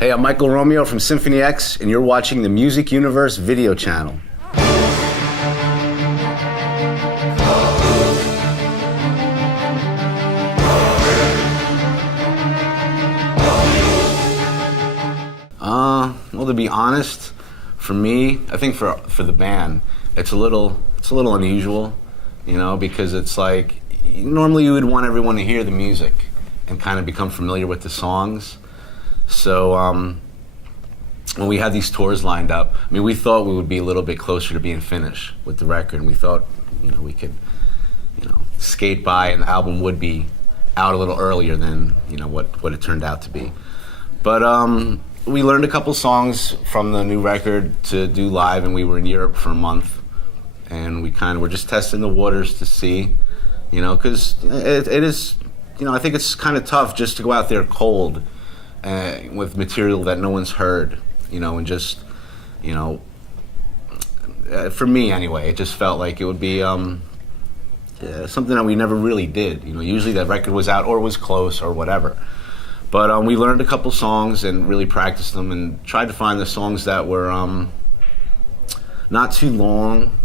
Hey, I'm Michael Romeo from Symphony X, and you're watching the Music Universe video channel. Well, to be honest, for me, I think for the band, it's a little unusual, you know, because it's like normally you would want everyone to hear the music and kind of become familiar with the songs. So when we had these tours lined up, I mean, we thought we would be a little bit closer to being finished with the record, and we thought, you know, we could, you know, skate by and the album would be out a little earlier than, you know, what it turned out to be. But we learned a couple songs from the new record to do live, and we were in Europe for a month, and we kind of were just testing the waters to see, you know, because it is, you know, I think it's kind of tough just to go out there cold with material that no one's heard, you know, and just, you know, for me anyway, it just felt like it would be something that we never really did. You know, usually that record was out or was close or whatever. But we learned a couple songs and really practiced them and tried to find the songs that were not too long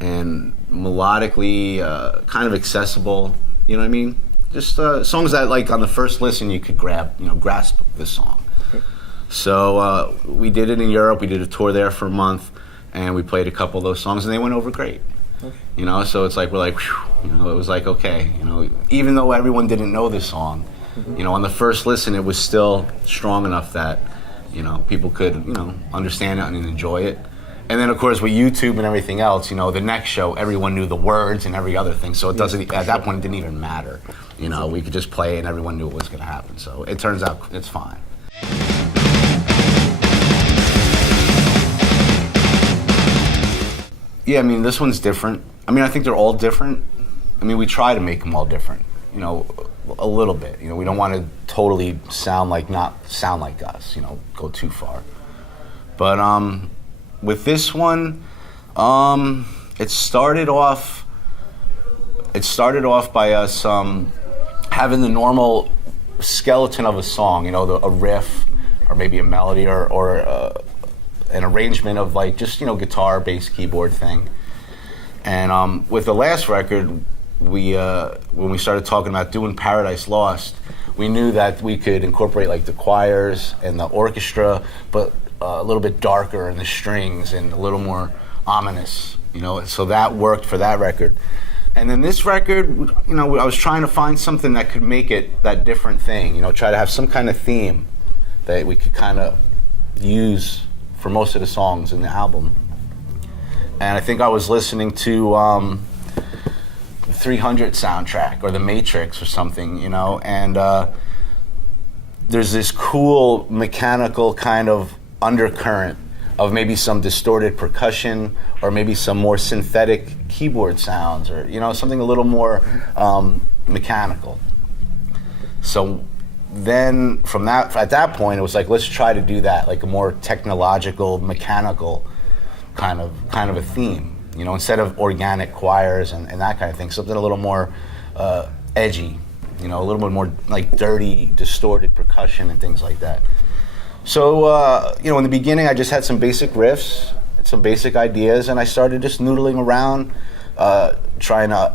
and melodically kind of accessible. You know what I mean? Just songs that, like, on the first listen you could grasp this song. Okay. So we did it in Europe. We did a tour there for a month, and we played a couple of those songs, and they went over great. Okay. You know, so it's like we're like, whew, you know, it was like, okay, you know, even though everyone didn't know this song. You know, on the first listen, it was still strong enough that, you know, people could, you know, understand it and enjoy it. And then, of course, with YouTube and everything else, you know, the next show, everyone knew the words and every other thing. So it doesn't, at that point, it didn't even matter. You know, we could just play it and everyone knew what was going to happen. So it turns out it's fine. Yeah, I mean, this one's different. I mean, I think they're all different. I mean, we try to make them all different, you know, a little bit. You know, we don't want to totally not sound like us, you know, go too far. But with this one, it started off by us having the normal skeleton of a song, you know, a riff or maybe a melody or an arrangement of, like, just, you know, guitar, bass, keyboard thing. And with the last record, when we started talking about doing Paradise Lost, we knew that we could incorporate, like, the choirs and the orchestra, but a little bit darker in the strings and a little more ominous, you know, so that worked for that record. And then this record, you know, I was trying to find something that could make it that different thing, you know, try to have some kind of theme that we could kind of use for most of the songs in the album. And I think I was listening to 300 soundtrack or The Matrix or something, you know, and there's this cool mechanical kind of undercurrent of maybe some distorted percussion or maybe some more synthetic keyboard sounds, or, you know, something a little more mechanical. So then from that, at that point, it was like, let's try to do that, like a more technological, mechanical kind of a theme. You know, instead of organic choirs and that kind of thing, something a little more edgy, you know, a little bit more like dirty, distorted percussion and things like that. So, you know, in the beginning, I just had some basic riffs and some basic ideas, and I started just noodling around, trying to,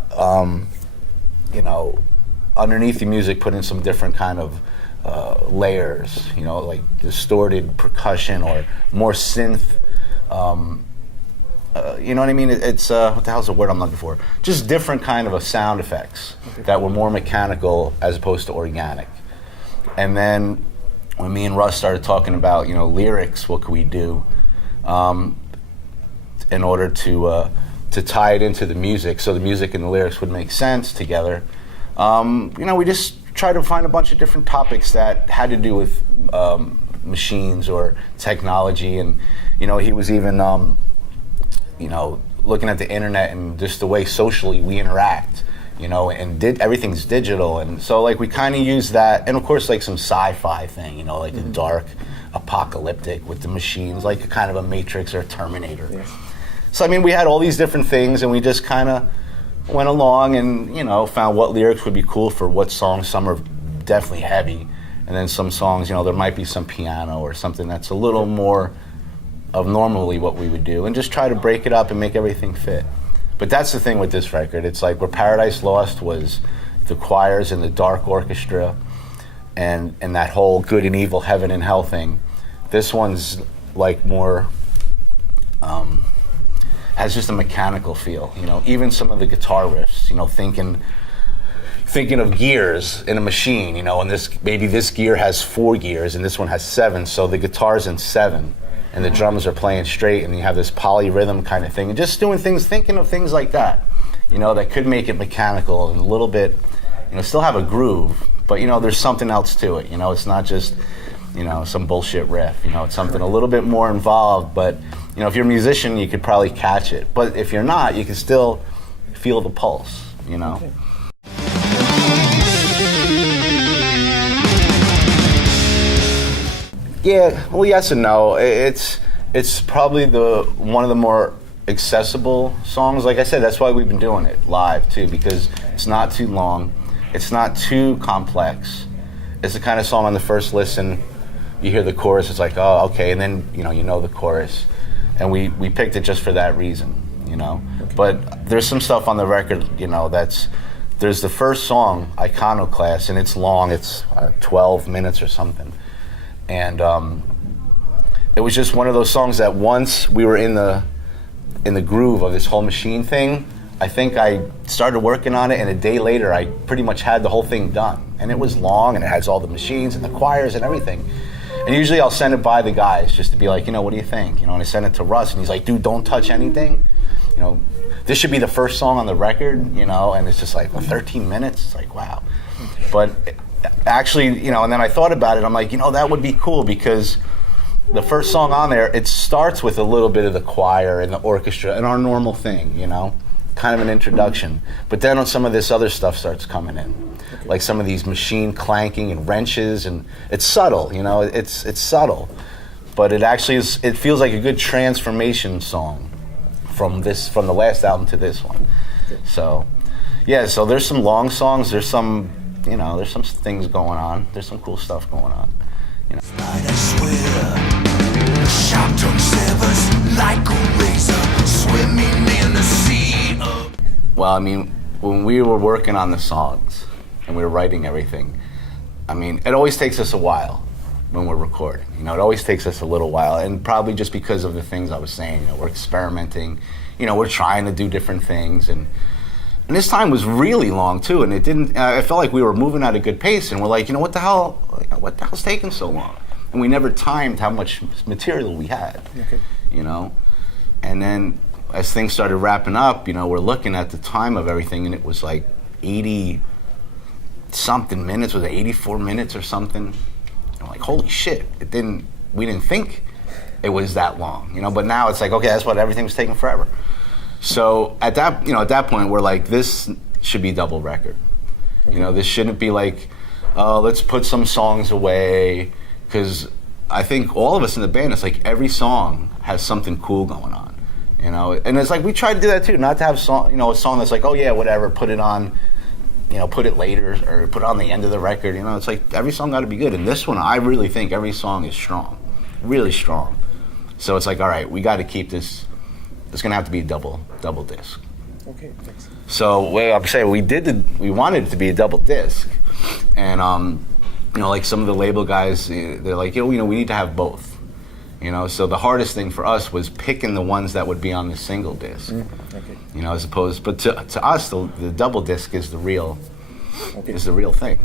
you know, underneath the music, put in some different kind of layers, you know, like distorted percussion or more synth. You know what I mean? It's what the hell's the word I'm looking for? Just different kind of sound effects that were more mechanical as opposed to organic. And then when me and Russ started talking about, you know, lyrics, what could we do in order to tie it into the music, so the music and the lyrics would make sense together. You know, we just tried to find a bunch of different topics that had to do with machines or technology, and, you know, he was even you know, looking at the internet and just the way socially we interact, you know, and everything's digital, and so, like, we kind of use that, and of course, like, some sci-fi thing, you know, like the dark, apocalyptic with the machines, like a kind of a Matrix or a Terminator. Yes. So I mean, we had all these different things, and we just kind of went along and, you know, found what lyrics would be cool for what songs. Some are definitely heavy, and and then some songs, you know, there might be some piano or something that's a little more of normally what we would do, and just try to break it up and make everything fit. But that's the thing with this record. It's like where Paradise Lost was the choirs and the dark orchestra and that whole good and evil, heaven and hell thing. This one's like more, has just a mechanical feel, you know, even some of the guitar riffs, you know, thinking of gears in a machine, you know, and maybe this gear has 4 gears and this one has 7, so the guitar's in 7 and the drums are playing straight and you have this polyrhythm kind of thing, and just doing things, thinking of things like that, you know, that could make it mechanical and a little bit, you know, still have a groove, but, you know, there's something else to it, you know, it's not just, you know, some bullshit riff, you know, it's something a little bit more involved, but, you know, if you're a musician, you could probably catch it, but if you're not, you can still feel the pulse, you know. Okay. Yeah, well, yes and no. It's probably one of the more accessible songs. Like I said, that's why we've been doing it live too, because it's not too long, it's not too complex. It's the kind of song on the first listen, you hear the chorus, it's like, oh, okay, and then you know the chorus, and we picked it just for that reason, you know. Okay. But there's some stuff on the record, you know, there's the first song, Iconoclast, and it's long. It's 12 minutes or something. And it was just one of those songs that once we were in the groove of this whole machine thing, I think I started working on it, and a day later I pretty much had the whole thing done. And it was long, and it has all the machines and the choirs and everything. And usually I'll send it by the guys just to be like, you know, what do you think? You know, and I send it to Russ, and he's like, dude, don't touch anything. You know, this should be the first song on the record, you know, and it's just like, well, 13 minutes? It's like, wow. But actually, you know, and then I thought about it, I'm like, you know, that would be cool, because the first song on there, it starts with a little bit of the choir and the orchestra and our normal thing, you know, kind of an introduction. But then on some of this other stuff starts coming in, like some of these machine clanking and wrenches, and it's subtle, you know, it's subtle. But it actually is, it feels like a good transformation song from the last album to this one. So, yeah, so there's some long songs, there's some, you know, there's some things going on. There's some cool stuff going on, you know. I swear, sharp tongue severs like a razor, swimming in the sea of... Well, I mean, when we were working on the songs and we were writing everything, I mean, it always takes us a while when we're recording. You know, it always takes us a little while, and probably just because of the things I was saying. You know, we're experimenting. You know, we're trying to do different things, and this time was really long too, and it didn't. I felt like we were moving at a good pace, and we're like, you know, what the hell's taking so long? And we never timed how much material we had. Okay. You know, and then as things started wrapping up, you know, we're looking at the time of everything, and it was like 80 something minutes. Was it 84 minutes or something? I'm like, holy shit! We didn't think it was that long, you know. But now it's like, okay, that's what everything was taking forever. So at that point, we're like, this should be double record. Okay. You know, this shouldn't be like, let's put some songs away, because I think all of us in the band, it's like every song has something cool going on, you know. And it's like we try to do that too, not to have a song that's like, oh yeah, whatever, put it on, you know, put it later or put it on the end of the record. You know, it's like every song got to be good. And this one, I really think every song is strong, really strong. So it's like, all right, we got to keep this. It's gonna have to be a double disc. Okay, thanks. So what I'm saying, we wanted it to be a double disc, and you know, like some of the label guys, they're like, you know, we need to have both. You know, so the hardest thing for us was picking the ones that would be on the single disc. Okay. You know, as opposed, but to us, the double disc is the real thing.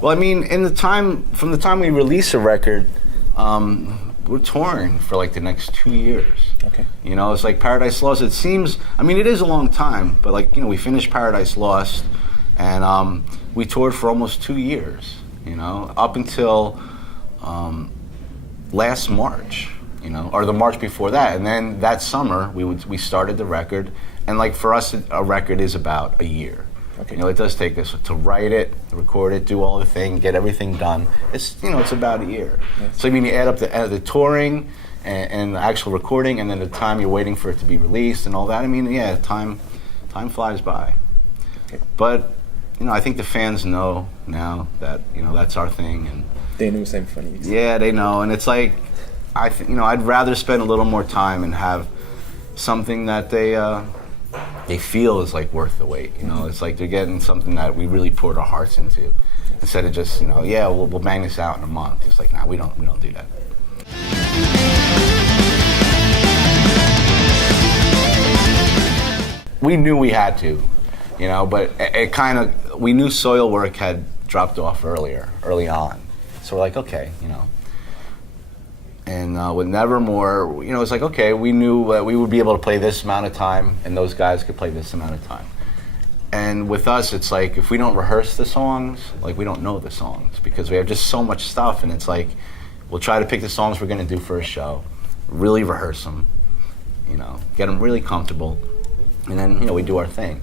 Well, I mean, from the time we release a record, we're touring for like the next 2 years. Okay. You know, it's like Paradise Lost. It seems, I mean, it is a long time, but like, you know, we finished Paradise Lost, and we toured for almost 2 years. You know, up until last March. You know, or the March before that, and then that summer we started the record, and like for us, a record is about a year. Okay. You know, it does take us to write it, record it, do all the thing, get everything done. It's, you know, it's about a year. Yes. So I mean, you add up the touring and the actual recording, and then the time you're waiting for it to be released and all that. I mean, yeah, time time flies by. Okay. But, you know, I think the fans know now that, you know, that's our thing. And They know Symphony. yeah, they know. And it's like, you know, I'd rather spend a little more time and have something that they feel is like worth the wait. You know, it's like they're getting something that we really poured our hearts into, instead of just, you know, yeah, we'll bang this out in a month. It's like, nah, we don't do that. We knew we had to, you know, but it kind of, we knew Soil Work had dropped off early on. So we're like, okay, you know. And with Nevermore, you know, it's like, okay, we knew we would be able to play this amount of time and those guys could play this amount of time. And with us, it's like, if we don't rehearse the songs, like, we don't know the songs because we have just so much stuff. And it's like, we'll try to pick the songs we're going to do for a show, really rehearse them, you know, get them really comfortable. And then, you know, we do our thing.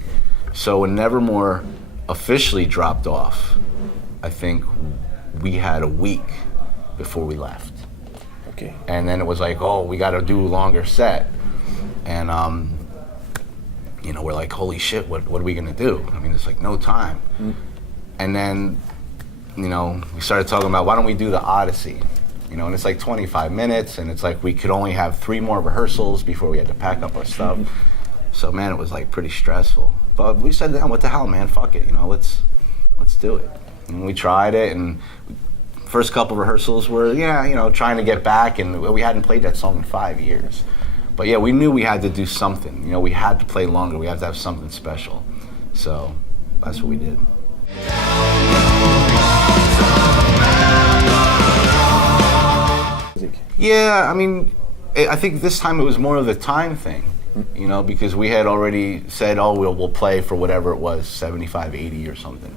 So when Nevermore officially dropped off, I think we had a week before we left. Okay. And then it was like, oh, we got to do a longer set. And, you know, we're like, holy shit, what are we going to do? I mean, it's like no time. And then, you know, we started talking about, why don't we do the Odyssey? You know, and it's like 25 minutes, and it's like we could only have 3 more rehearsals before we had to pack up our stuff. So, man, it was like pretty stressful. But we said, what the hell, man, fuck it, you know, let's do it. And we tried it, and first couple rehearsals were, yeah, you know, trying to get back, and we hadn't played that song in 5 years. But yeah, we knew we had to do something. You know, we had to play longer. We had to have something special. So that's what we did. Yeah, I mean, I think this time it was more of the time thing, you know, because we had already said, oh, we'll play for whatever it was, 75, 80 or something.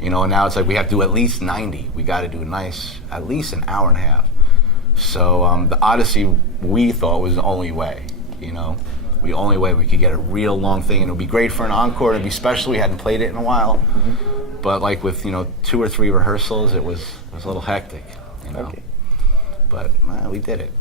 You know, and now it's like we have to do at least 90. We got to do at least an hour and a half. So the Odyssey, we thought, was the only way, you know. The only way we could get a real long thing, and it would be great for an encore. It'd be special. We hadn't played it in a while. But like with, you know, 2 or 3 rehearsals, it was a little hectic, you know. Okay. But we did it.